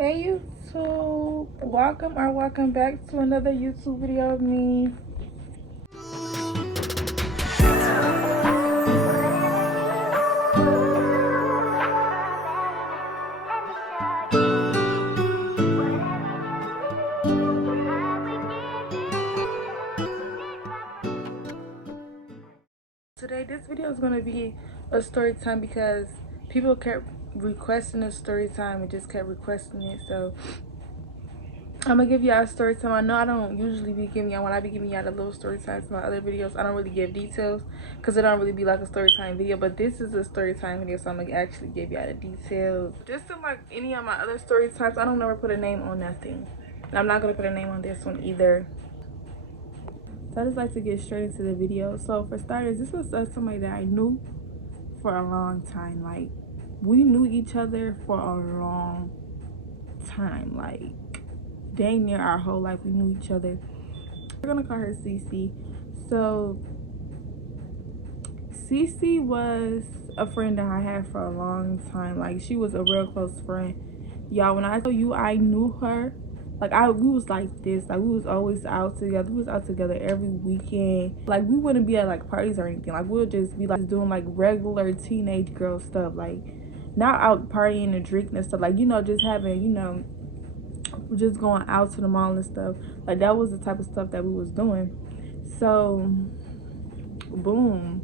Hey YouTube, welcome back to another YouTube video of me. Today this video is going to be a story time because people kept requesting a story time and just kept requesting it, so I'm gonna give y'all a story time. I know I don't usually be giving y'all, when I be giving y'all the little story times in my other videos, I don't really give details because it don't really be like a story time video, but this is a story time video, so I'm gonna actually give y'all the details. Just like any of my other story times, I don't never put a name on nothing, and I'm not gonna put a name on this one either. So I just like to get straight into the video. So for starters, this was somebody that I knew for a long time. Like, we knew each other for a long time, like dang near our whole life we knew each other. We're gonna call her CeCe. So CeCe was a friend that I had for a long time. Like, she was a real close friend, y'all. When I tell you I knew her, like, we was like this, like we was always out together. We was out together every weekend. Like, we wouldn't be at like parties or anything. Like, we'll just be like doing like regular teenage girl stuff, like not out partying and drinking and stuff, like, you know, just having, you know, just going out to the mall and stuff. Like, that was the type of stuff that we was doing. So boom,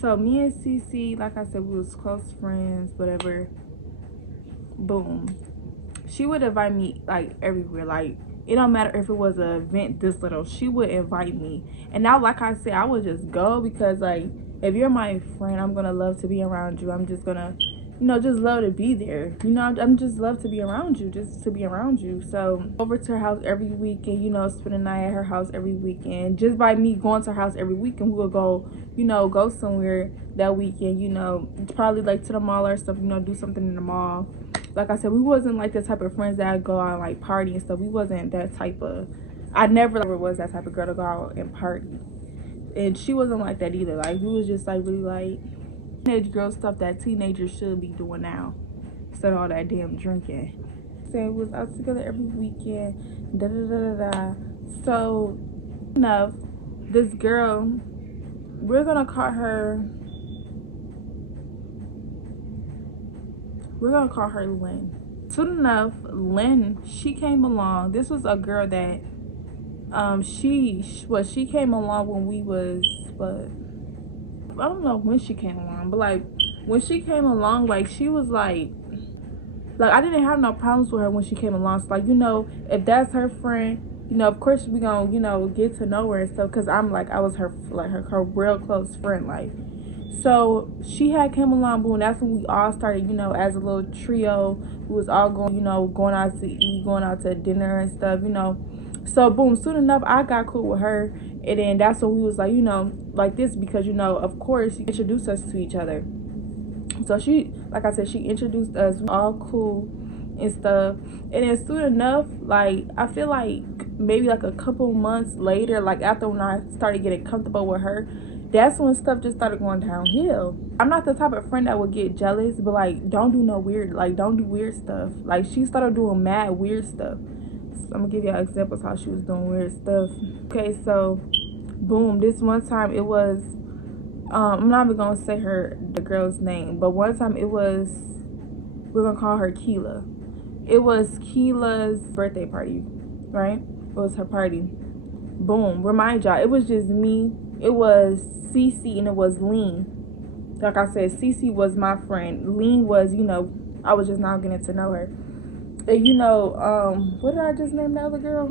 so me and CeCe, like I said, we was close friends, whatever. Boom, she would invite me like everywhere. Like, it don't matter if it was an event this little, she would invite me. And now, like I said, I would just go because, like, if you're my friend, I'm gonna love to be around you. I'm just gonna, you know, just love to be there. You know, I'm just love to be around you, just to be around you. So over to her house every weekend, you know, spend a night at her house every weekend. Just by me going to her house every weekend, we would go, you know, go somewhere that weekend, you know, probably like to the mall or stuff, you know, do something in the mall. Like I said, we wasn't like the type of friends that go out and like party and stuff. We wasn't that type of, I never was that type of girl to go out and party. And she wasn't like that either. Like, we was just like really like teenage girl stuff that teenagers should be doing now, instead of all that damn drinking. So we was out together every weekend, da da da da da. So enough, this girl, we're gonna call her Lynn. Soon enough, Lynn, she came along. This was a girl that she came along when we was, but I don't know when she came along, but like when she came along, like she was like I didn't have no problems with her when she came along. So, like, you know, if that's her friend, you know, of course we gonna, you know, get to know her and stuff, because I'm like, I was her, like, her real close friend. Like, so she had came along, but that's when we all started, you know, as a little trio. We was all going, you know, going out to eat, going out to dinner and stuff, you know. So boom, soon enough I got cool with her, and then that's when we was like, you know, like this, because, you know, of course she introduced us to each other. So she, like I said, she introduced us, all cool and stuff. And then soon enough, like, I feel like maybe like a couple months later, like after when I started getting comfortable with her, that's when stuff just started going downhill. I'm not the type of friend that would get jealous, but like, don't do no weird, like, don't do weird stuff. Like, she started doing mad weird stuff. So I'm gonna give y'all examples how she was doing weird stuff. Okay, so boom, this one time it was, I'm not even gonna say the girl's name, but one time it was, we're gonna call her Keela. It was Keela's birthday party, right? It was her party. Boom, remind y'all, it was just me, it was CeCe, and it was Lynn. Like I said, CeCe was my friend. Lynn was, you know, I was just now getting to know her. And, you know, what did I just name the other girl?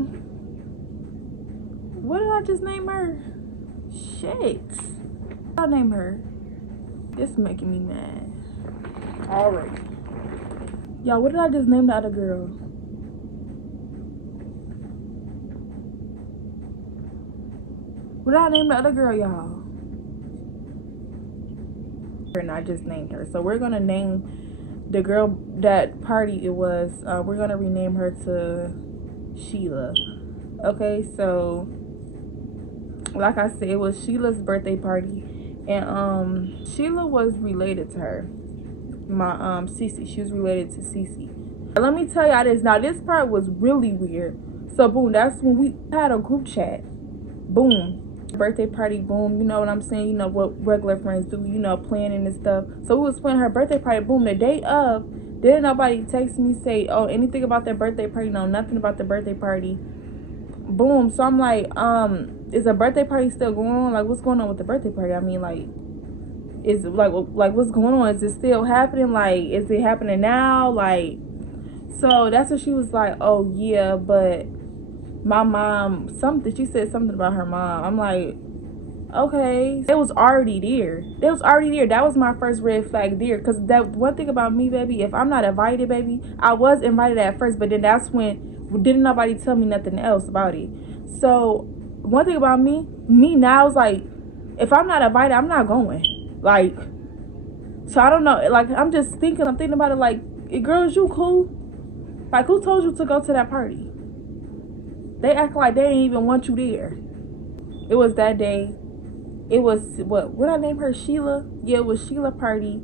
What did I just name her? Shit. I'll name her. This is making me mad. Alright. Y'all, what did I just name the other girl? What did I name the other girl, y'all? And I just named her. So we're gonna name the girl that party it was, we're gonna rename her to Sheila. Okay, so like I said, it was Sheila's birthday party. And Sheila was related to her, my CeCe. She was related to CeCe. Let me tell y'all this. Now, this part was really weird. So, boom, that's when we had a group chat. Boom. Birthday party, boom. You know what I'm saying? You know what regular friends do, you know, planning and stuff. So, we was planning her birthday party. Boom. The day of, didn't nobody text me, say, oh, anything about their birthday party? No, nothing about the birthday party. Boom. So, I'm like, is the birthday party still going on? Like, what's going on with the birthday party? I mean, like, is like what's going on? Is it still happening? Like, is it happening now? Like, so that's what she was like, oh yeah, but my mom, something, she said something about her mom. I'm like, okay, it was already there. That was my first red flag there. Because that one thing about me, baby, if I'm not invited, baby, I was invited at first, but then that's when didn't nobody tell me nothing else about it. So one thing about me now is like, if I'm not invited, I'm not going. Like, so I don't know. Like, I'm thinking about it. Like, girls, you cool? Like, who told you to go to that party? They act like they didn't even want you there. It was that day. It was what I name her, Sheila? Yeah, it was Sheila party.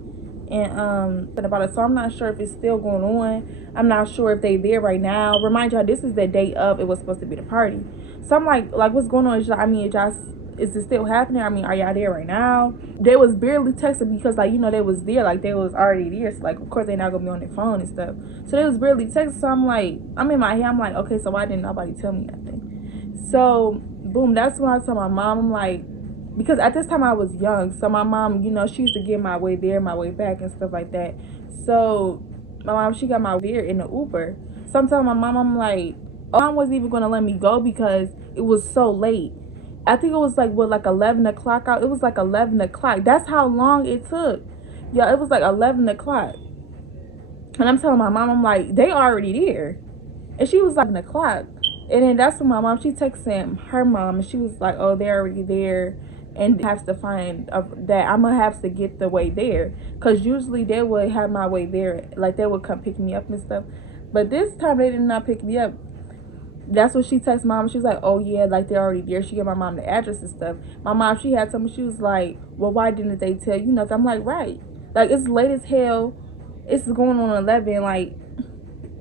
And about it. So I'm not sure if it's still going on. I'm not sure if they there right now. Remind y'all, this is the day of it was supposed to be the party. So I'm like what's going on? Is it still happening? I mean, are y'all there right now? They was barely texting because, like, you know, they was there. Like, they was already there. So, like, of course, they're not going to be on their phone and stuff. So, they was barely texting. So, I'm like, I'm in my head. I'm like, okay, so why didn't nobody tell me nothing? So, boom, that's when I told my mom. I'm like, because at this time I was young. So, my mom, you know, she used to get my way there, my way back and stuff like that. So, my mom, she got my way there in the Uber. Sometimes my mom, I'm like, oh, mom wasn't even going to let me go because it was so late. I think it was like 11 o'clock out. It was like 11 o'clock. That's how long it took. Yeah, it was like 11 o'clock. And I'm telling my mom, I'm like, they already there. And she was like 11 o'clock. And then that's when my mom, she texted her mom, and she was like, oh, they're already there. And has to find that I'm going to have to get the way there. Because usually they would have my way there. Like, they would come pick me up and stuff. But this time they did not pick me up. That's what she texted mom. She was like, oh yeah, like they're already there. She gave my mom the address and stuff. My mom, she had something. She was like, well, why didn't they tell you nothing? I'm like, right. Like, it's late as hell. It's going on 11. Like,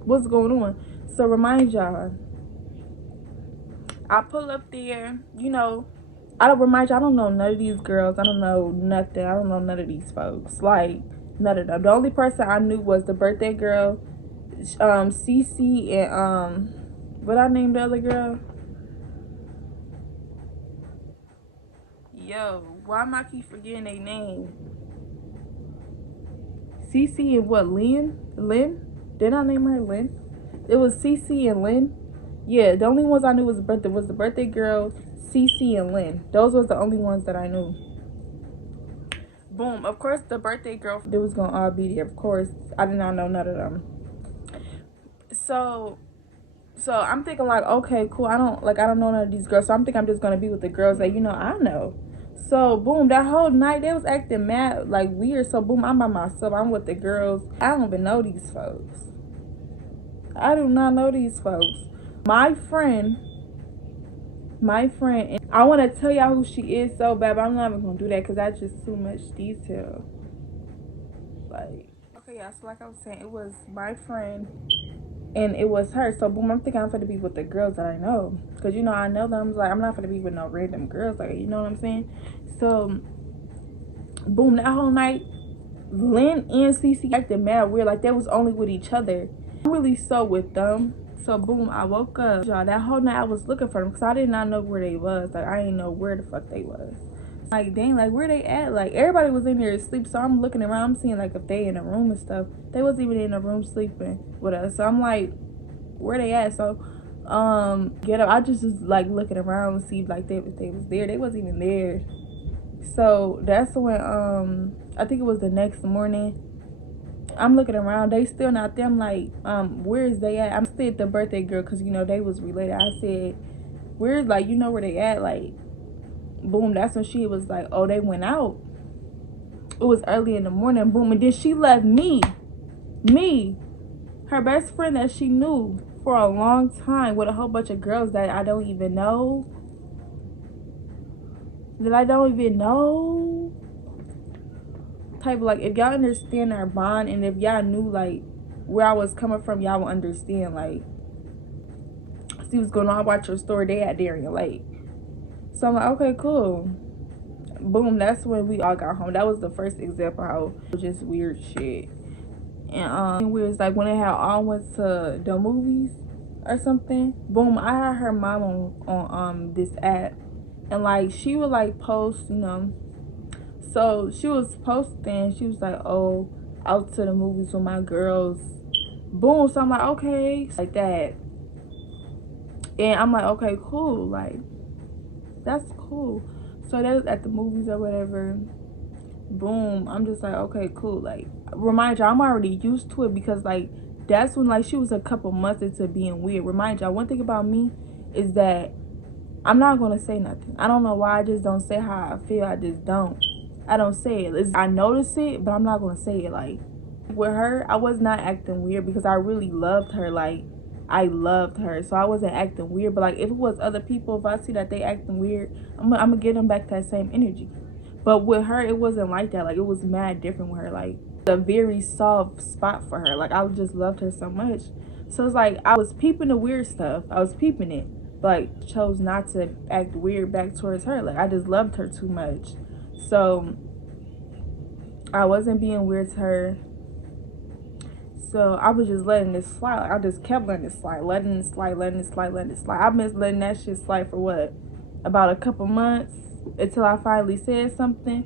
what's going on? So remind y'all, I pull up there, you know, I don't know none of these girls. I don't know nothing. I don't know none of these folks. Like, none of them. The only person I knew was the birthday girl, CeCe, and what I named the other girl? Yo, why am I keep forgetting their name? CeCe and what, Lynn? Did I name her Lynn? It was CeCe and Lynn. Yeah, the only ones I knew was the birthday girl, CeCe and Lynn. Those was the only ones that I knew. Boom. Of course, the birthday girl, they was gonna all be there. Of course, I did not know none of them. So I'm thinking like, okay, cool. I don't know none of these girls. So I'm thinking I'm just gonna be with the girls that, you know, I know. So boom, that whole night they was acting mad, like, weird. So boom, I'm by myself. I'm with the girls. I don't even know these folks. I do not know these folks. My friend, and I want to tell y'all who she is so bad, but I'm not even gonna do that because that's just too much detail. Like, okay, yeah. So like I was saying, it was my friend. And it was her. So boom, I'm thinking I'm gonna be with the girls that I know, because, you know, I know them. Like, I'm not gonna be with no random girls, like, you know what I'm saying? So boom, that whole night Lynn and CeCe acted mad weird, like they was only with each other. I'm really so with them. So boom, I woke up, y'all. That whole night I was looking for them because I did not know where they was. Like, I didn't know where the fuck they was. Like, dang, like, where they at? Like, everybody was in there asleep. So I'm looking around, I'm seeing like if they in a room and stuff. They wasn't even in a room sleeping with us. So I'm like, where they at? So get up. I just was like looking around and see like if they was there. They wasn't even there. So that's when I think it was the next morning, I'm looking around, they still not there. I'm like, where is they at? I'm still at the birthday girl, because, you know, they was related. I said, where's, like, you know where they at? Like, boom, that's when she was like, oh, they went out. It was early in the morning. Boom, and then she left me, her best friend that she knew for a long time, with a whole bunch of girls that I don't even know. Type of, like, if y'all understand our bond, and if y'all knew, like, where I was coming from, y'all will understand. Like, see what's going on. I watch your story. They at Darien Lake. So I'm like, okay, cool. Boom. That's when we all got home. That was the first example how it was just weird shit. And we was like when they had all went to the movies or something. Boom. I had her mom on this app, and like she would like post, you know. So she was posting. She was like, oh, out to the movies with my girls. Boom. So I'm like, okay, like that. And I'm like, okay, cool. Like, that's cool. So they was at the movies or whatever. Boom. I'm just like, okay, cool. Like, remind y'all, I'm already used to it because, like, that's when, like, she was a couple months into being weird. Remind y'all, one thing about me is that I'm not going to say nothing. I don't know why I just don't say how I feel. I just don't. I don't say it. I notice it, but I'm not going to say it. Like, with her, I was not acting weird because I really loved her. Like, I loved her, so I wasn't acting weird. But like, if it was other people, if I see that they acting weird, I'm gonna get them back that same energy. But with her, it wasn't like that. Like, it was mad different with her. Like, a very soft spot for her. Like, I just loved her so much. So it's like I was peeping the weird stuff. I was peeping it, but like, chose not to act weird back towards her. Like, I just loved her too much. So I wasn't being weird to her. So I was just letting this slide. Like, I just kept letting it slide, letting it slide, letting it slide, letting it slide. I've been letting that shit slide for what? About a couple months until I finally said something.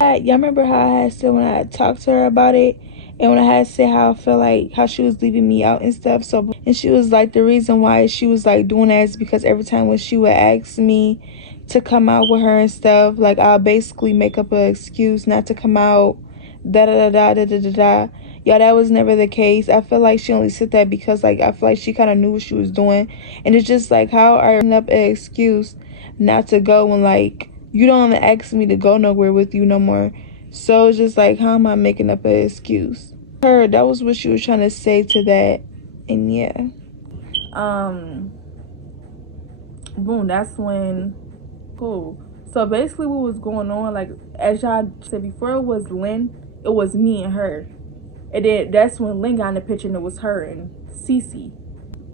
Y'all remember how I had said when I had talked to her about it, and when I had said how I felt like how she was leaving me out and stuff. So, and she was like, the reason why she was like doing that is because every time when she would ask me to come out with her and stuff, like I'll basically make up an excuse not to come out. Da da da da da da da. Yeah, that was never the case. I feel like she only said that because like I feel like she kind of knew what she was doing, and it's just like how I end up an excuse not to go when like you don't even ask me to go nowhere with you no more. So it's just like, how am I making up an excuse? Her, that was what she was trying to say to that, and yeah. Boom. That's when. Cool. So basically, what was going on? Like as y'all said before, it was Lynn. It was me and her. And then that's when Lynn got in the picture, and it was her and CeCe.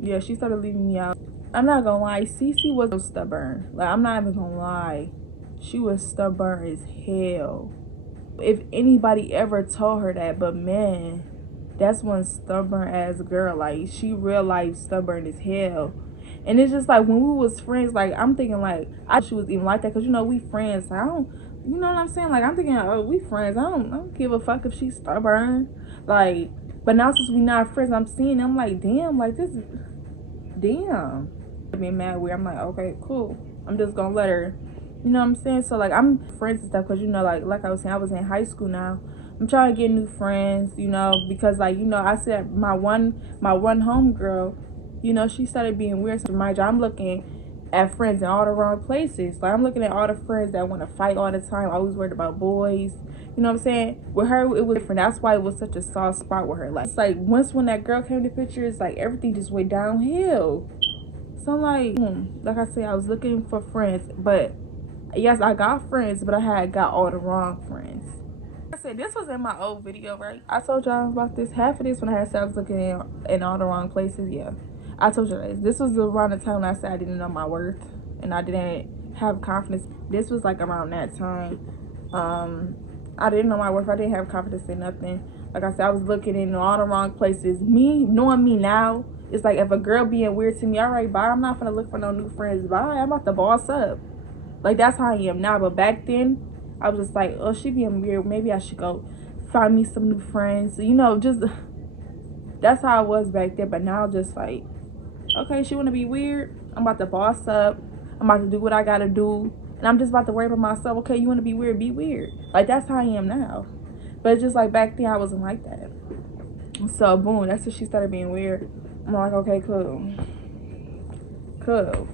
Yeah, she started leaving me out. I'm not gonna lie, CeCe was so stubborn. Like, I'm not even gonna lie. She was stubborn as hell. If anybody ever told her that, but man, that's one stubborn ass girl. Like, she real life stubborn as hell. And it's just like when we was friends, like I'm thinking like she was even like that, because you know we friends. Like, I don't, you know what I'm saying? Like I'm thinking, oh, we friends. I don't give a fuck if she's stubborn. Like, but now since we not friends, I'm seeing it, I'm like, damn, like this is damn. Being mad weird. I'm like, okay, cool. I'm just gonna let her. You know what I'm saying? So like I'm friends and stuff, because you know, like I was saying, I was in high school now. I'm trying to get new friends, you know, because like, you know, I said my one homegirl, you know, she started being weird. So mind you, I'm looking at friends in all the wrong places. Like I'm looking at all the friends that want to fight all the time, always worried about boys. You know what I'm saying? With her, it was different. That's why it was such a soft spot with her. Like, it's like once when that girl came to the picture, it's like everything just went downhill. So I'm like I said, I was looking for friends, but yes, I got friends, but I had got all the wrong friends. I said this was in my old video, right? I told y'all about this. Half of this when I had said I was looking in all the wrong places. Yeah, I told you guys. This was around the time when I said I didn't know my worth and I didn't have confidence. This was like around that time. I didn't know my worth. I didn't have confidence in nothing. Like I said, I was looking in all the wrong places. Me, knowing me now, it's like if a girl being weird to me, all right, bye. I'm not gonna look for no new friends. Bye. I'm about to boss up. Like, that's how I am now. But back then, I was just like, oh, she being weird. Maybe I should go find me some new friends. You know, just that's how I was back then. But now, just like, okay, she want to be weird. I'm about to boss up. I'm about to do what I got to do. And I'm just about to worry about myself. Okay, you want to be weird? Be weird. Like, that's how I am now. But just like back then, I wasn't like that. So, boom, that's when she started being weird. I'm like, okay, cool. Cool.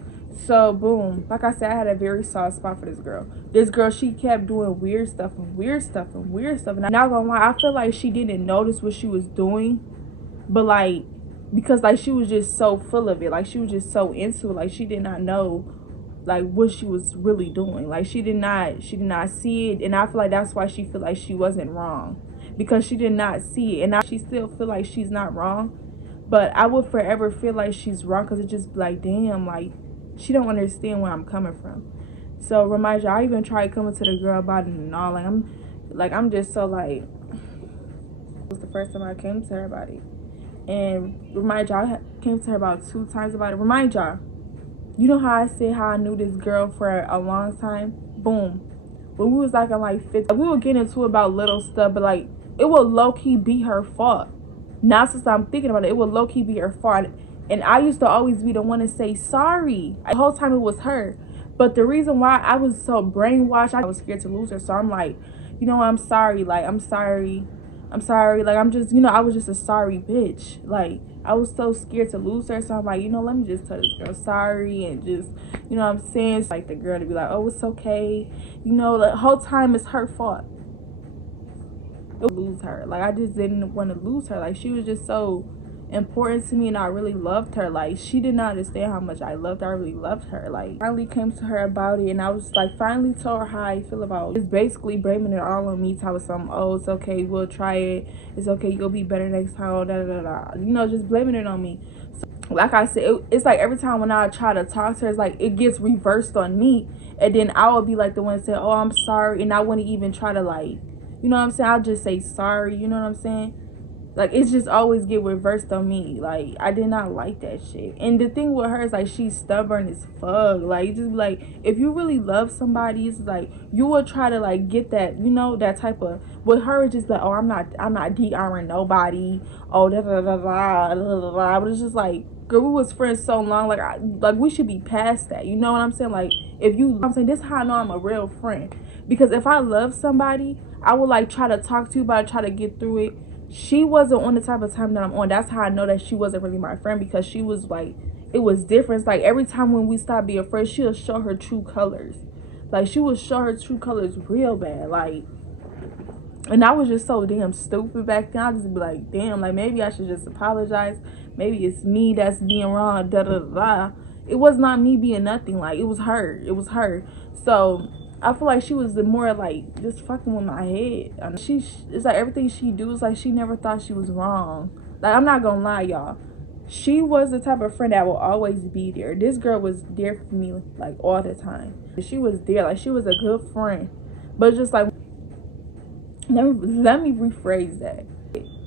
So, boom. Like I said, I had a very soft spot for this girl. This girl, she kept doing weird stuff and weird stuff and weird stuff. And I'm not gonna lie, I feel like she didn't notice what she was doing. But, like, because, like, she was just so full of it. Like, she was just so into it. Like, she did not know, like, what she was really doing. Like, she did not see it. And I feel like that's why she feel like she wasn't wrong. because she did not see it. And she still feel like she's not wrong, but I would forever feel like she's wrong, because it just be like, damn, like she don't understand where I'm coming from. So remind you, I even tried coming to the girl about it and all. I'm just so like, it was the first time I came to her about it. And remind y'all, I came to her about 2 times about it. Remind y'all, you know how I said how I knew this girl for a long time? Boom. When we was like in like 50, we would get into it about little stuff, but like it would low-key be her fault. Now since I'm thinking about it, it would low-key be her fault. And I used to always be the one to say sorry. The whole time it was her. But the reason why I was so brainwashed, I was scared to lose her. So I'm like, you know, I'm sorry. Like, I'm sorry. Like, I'm just, you know, I was just a sorry bitch. Like, I was so scared to lose her. So I'm like, you know, let me just tell this girl sorry. And just, you know what I'm saying? It's like the girl to be like, oh, it's okay. You know, the whole time it's her fault. Lose her. Like, I just didn't want to lose her. Like, she was just so important to me, and I really loved her. Like, she did not understand how much I loved her. I really loved her. Like, finally came to her about it, and I was like, finally told her how I feel about it. It's basically blaming it all on me, type of something. Oh, it's okay, we'll try it, it's okay, you'll be better next time, da da da. You know, just blaming it on me. So, like I said, it's like every time when I try to talk to her, it's like it gets reversed on me, and then I will be like the one to say, oh, I'm sorry, and I wouldn't even try to, like, you know what I'm saying, I'll just say sorry. You know what I'm saying? Like, it's just always get reversed on me. Like, I did not like that shit. And the thing with her is, like, she's stubborn as fuck. Like, just like, if you really love somebody, it's like, you will try to, like, get that, you know, that type of, with her, it's just like, oh, I'm not DRing nobody. Oh, da da da da da da da. But it's just like, girl, we was friends so long. Like, like, we should be past that. You know what I'm saying? Like, if you, I'm saying, this is how I know I'm a real friend. Because if I love somebody, I would, like, try to talk to you about it, try to get through it. She wasn't on the type of time that I'm on. That's how I know that she wasn't really my friend, because she was like, it was different. It's like every time when we stopped being friends, she'll show her true colors. Like, she would show her true colors real bad. Like, and I was just so damn stupid back then. I just be like, damn, like, maybe I should just apologize. Maybe it's me that's being wrong, da da da. It was not me being nothing. Like, it was her. It was her. So I feel like she was the more like just fucking with my head. I mean, it's like everything she do is like she never thought she was wrong. Like, I'm not gonna lie, y'all. She was the type of friend that will always be there. This girl was there for me like all the time. She was there. Like, she was a good friend. But just like, let me rephrase that.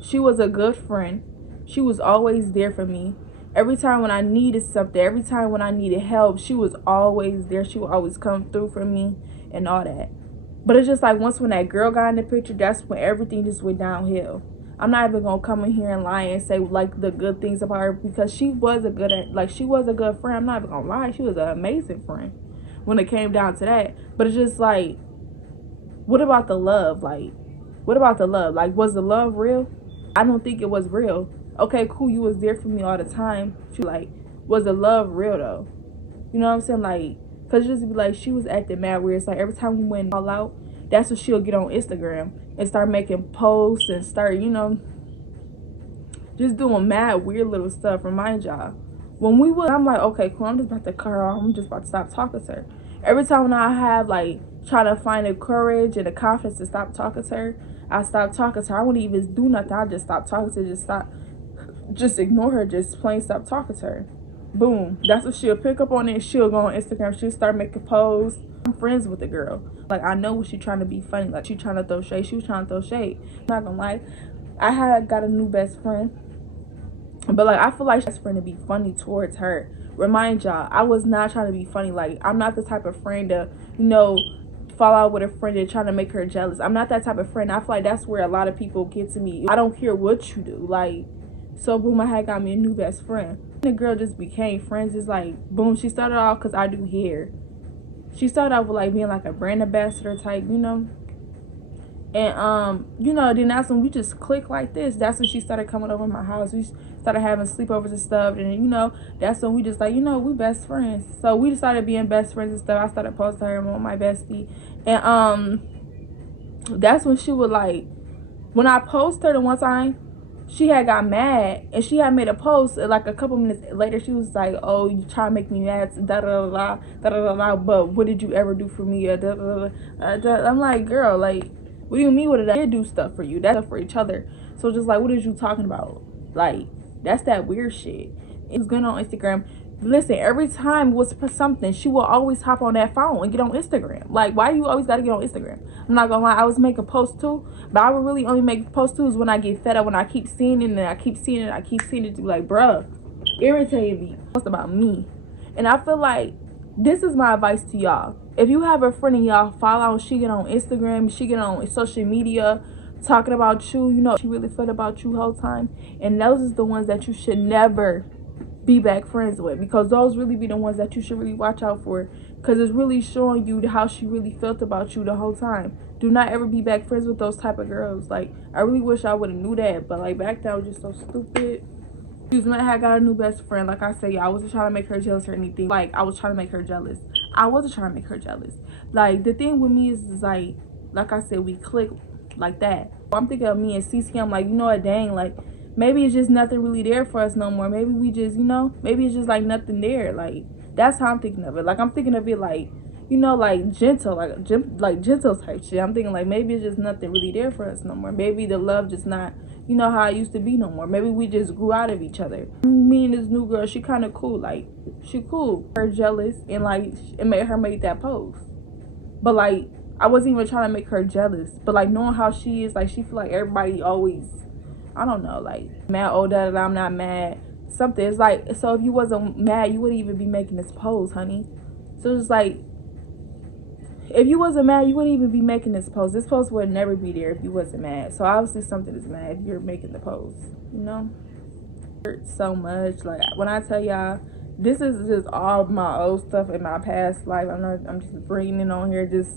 She was a good friend. She was always there for me. Every time when I needed something, every time when I needed help, she was always there. She would always come through for me and all that. But it's just like, once when that girl got in the picture, that's when everything just went downhill. I'm not even gonna come in here and lie and say like the good things about her, because she was a good friend. I'm not even gonna lie, she was an amazing friend when it came down to that. But it's just like, what about the love? Like, what about the love? Like, was the love real? I don't think it was real. Okay, cool, you was there for me all the time. She like, was the love real though? You know what I'm saying? Like, cause just be like, she was acting mad weird. It's like every time we went all out, that's when she'll get on Instagram and start making posts and start, you know, just doing mad weird little stuff. Remind y'all, when we was, I'm like, okay, cool, I'm just about to cut her off. I'm just about to stop talking to her. Every time when I have like try to find the courage and the confidence to stop talking to her, I stop talking to her. I wouldn't even do nothing. I just stop talking to her, just ignore her, just plain stop talking to her. Boom. That's what she'll pick up on it. She'll go on Instagram. She'll start making posts. I'm friends with the girl. Like, I know she trying to be funny. Like, she trying to throw shade. She was trying to throw shade. I'm not gonna lie. I had got a new best friend. But, like, I feel like she's friend to be funny towards her. Remind y'all, I was not trying to be funny. Like, I'm not the type of friend to, you know, fall out with a friend and trying to make her jealous. I'm not that type of friend. I feel like that's where a lot of people get to me. I don't care what you do. Like, so boom, I had got me a new best friend. The girl just became friends. It's like, boom, she started off because I do hair. She started off with like being like a brand ambassador type, you know. And you know, then that's when we just clicked like this. That's when she started coming over my house. We started having sleepovers and stuff, and you know, that's when we just like, you know, we best friends. So we started being best friends and stuff. I started posting her on my bestie, and that's when she would like, when I posted her the one time, she had got mad and she had made a post like a couple minutes later. She was like, oh, you try to make me mad, da da da da da da da, but what did you ever do for me? Da, da, da, da. I'm like, girl, like, What do you mean? What did I do stuff for you? That's stuff for each other. So just like, what is you talking about? Like, that's that weird shit. It's good on Instagram. Listen, every time it was for something, she will always hop on that phone and get on Instagram. Like, why you always gotta get on Instagram? I'm not gonna lie, I was making posts too, but I would really only make posts too is when I get fed up, when I keep seeing it and I keep seeing it to be like, bruh, irritating me. It's about me. And I feel like this is my advice to y'all. If you have a friend and y'all follow, she get on Instagram, she get on social media talking about you, you know, she really felt about you the whole time. And those is the ones that you should never be back friends with, because those really be the ones that you should really watch out for, because it's really showing you how she really felt about you the whole time. Do not ever be back friends with those type of girls. Like, I really wish I would have knew that, but like back then I was just so stupid. Excuse me, I had got a new best friend. Like I said, I wasn't trying to make her jealous or anything. Like, I was trying to make her jealous. I wasn't trying to make her jealous. Like, the thing with me is like I said, we click like that. I'm thinking of me and CeCe. I'm like, you know what, dang, like, maybe it's just nothing really there for us no more. Maybe we just, you know, maybe it's just like nothing there. Like, that's how I'm thinking of it. Like, I'm thinking of it like, you know, like gentle, like gentle type shit. I'm thinking like maybe it's just nothing really there for us no more. Maybe the love just not, you know, how it used to be no more. Maybe we just grew out of each other. Me and this new girl, she kind of cool. Like, she cool. Her jealous, and like it made her make that post. But like, I wasn't even trying to make her jealous. But like, knowing how she is, like, she feel like everybody always, I don't know, like, mad, oh, that I'm not mad. Something. It's like, so if you wasn't mad, you wouldn't even be making this post, honey. So it's like, if you wasn't mad, you wouldn't even be making this post. This post would never be there if you wasn't mad. So obviously something is mad if you're making the post, you know? It hurts so much. Like, when I tell y'all, this is just all my old stuff in my past life. I'm just bringing it on here just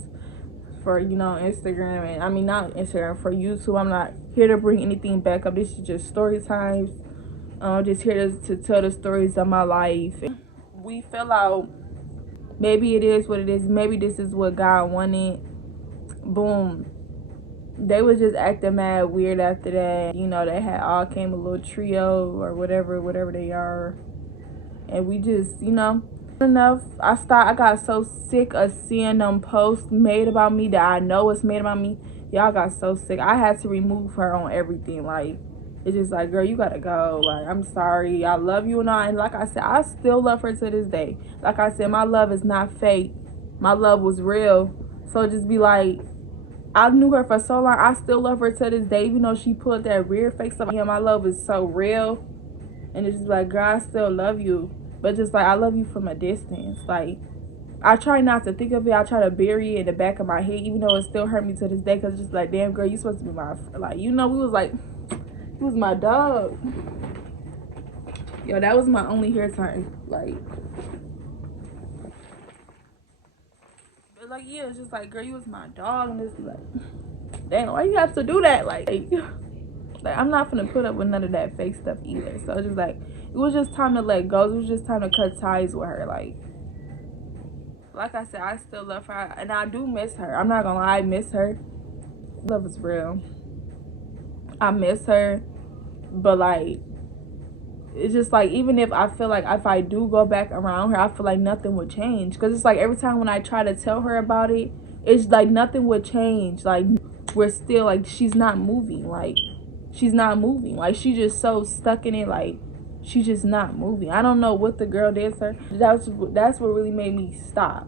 for, you know, Instagram. And I mean, not Instagram, for YouTube. I'm not here to bring anything back up. This is just story times. I'm just here to tell the stories of my life. We fell out. Maybe it is what it is. Maybe this is what God wanted. Boom. They was just acting mad weird after that. You know, they had all came a little trio or whatever they are. And we just, you know, enough. I got so sick of seeing them posts made about me that I know it's made about me. Y'all got so sick. I had to remove her on everything. Like, it's just like, girl, you gotta go. Like, I'm sorry. I love you and all. And like I said, I still love her to this day. Like I said, my love is not fake. My love was real. So just be like, I knew her for so long. I still love her to this day. Even though she put that weird fake stuff. Yeah, my love is so real. And it's just like, girl, I still love you. But just like, I love you from a distance. Like, I try not to think of it. I try to bury it in the back of my head. Even though it still hurt me to this day. Because it's just like, damn, girl, you supposed to be my, like, you know, we was like, he was my dog. Yo, that was my only hair time. Like, but like, yeah, it's just like, girl, you was my dog. And it's like, dang, why you have to do that? Like I'm not gonna put up with none of that fake stuff either. So it's just like, it was just time to let go. It was just time to cut ties with her. Like I said, I still love her. And I do miss her. I'm not gonna lie, I miss her. Love is real. I miss her. But like, it's just like, even if I feel like if I do go back around her, I feel like nothing would change. Because it's like, every time when I try to tell her about it, it's like nothing would change. Like, we're still like, she's not moving. Like, she's not moving. Like, she's just so stuck in it. Like, she's just not moving. I don't know what the girl did to her. That's what really made me stop,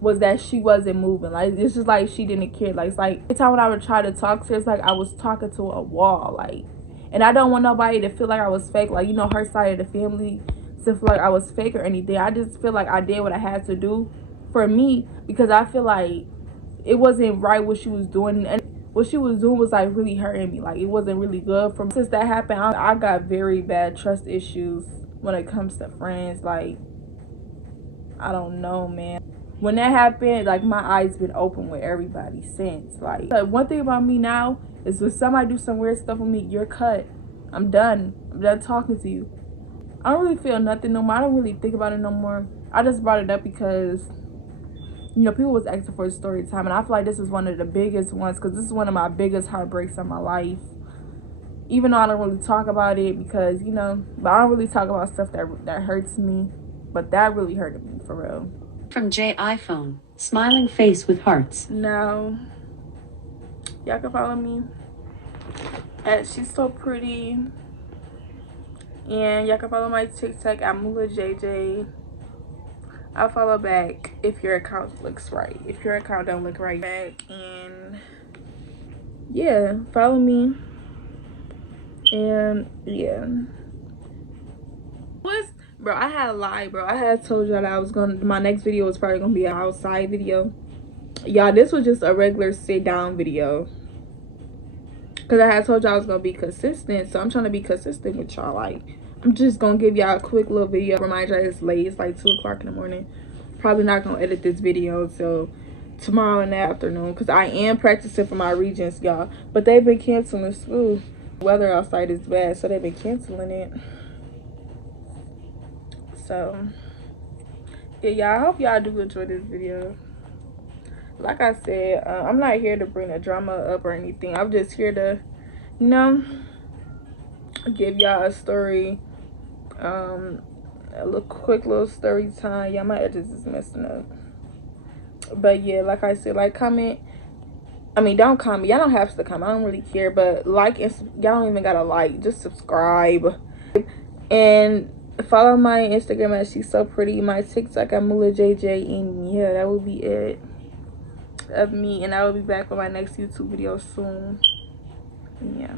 was that she wasn't moving. Like, it's just like she didn't care. Like, it's like every time when I would try to talk to her, it's like I was talking to a wall. Like, and I don't want nobody to feel like I was fake. Like, you know, her side of the family to feel like I was fake or anything. I just feel like I did what I had to do for me, because I feel like it wasn't right what she was doing. And what she was doing was like really hurting me. Like, it wasn't really good for me. Since that happened, I got very bad trust issues when it comes to friends. Like, I don't know, man. When that happened, like, my eyes been open with everybody since. Like, one thing about me now is when somebody do some weird stuff with me, you're cut. I'm done talking to you. I don't really feel nothing no more. I don't really think about it no more. I just brought it up because, you know, people was asking for a story time, and I feel like this is one of the biggest ones, because this is one of my biggest heartbreaks of my life. Even though I don't really talk about it, because, you know, but I don't really talk about stuff that hurts me, but that really hurted me, for real. From J iPhone, smiling face with hearts. Now, Y'all can follow me at She's So Pretty. And y'all can follow my TikTok at MulaJJ. I'll follow back if your account looks right. If your account don't look right, back. And yeah, follow me. And yeah, bro, I had lied, bro. I had told y'all that I was gonna, my next video was probably gonna be an outside video. Y'all, this was just a regular sit down video, because I had told y'all I was gonna be consistent. So I'm trying to be consistent with y'all. Like, I'm just gonna give y'all a quick little video. Remind y'all it's late. It's like 2 o'clock in the morning. Probably not gonna edit this video till tomorrow in the afternoon, because I am practicing for my regents, y'all. But they've been canceling school. Weather outside is bad, so they've been canceling it. So yeah, y'all, I hope y'all do enjoy this video. Like I said, I'm not here to bring the drama up or anything. I'm just here to, you know, give y'all a story, a quick little story time. Yeah, my edges is messing up. But yeah, like I said, like, comment. I mean, don't comment. Y'all don't have to comment. I don't really care. But like, y'all don't even gotta like. Just subscribe. And follow my Instagram at She's So Pretty. My TikTok at MulaJJ. And yeah, that will be it of me. And I will be back with my next YouTube video soon. Yeah.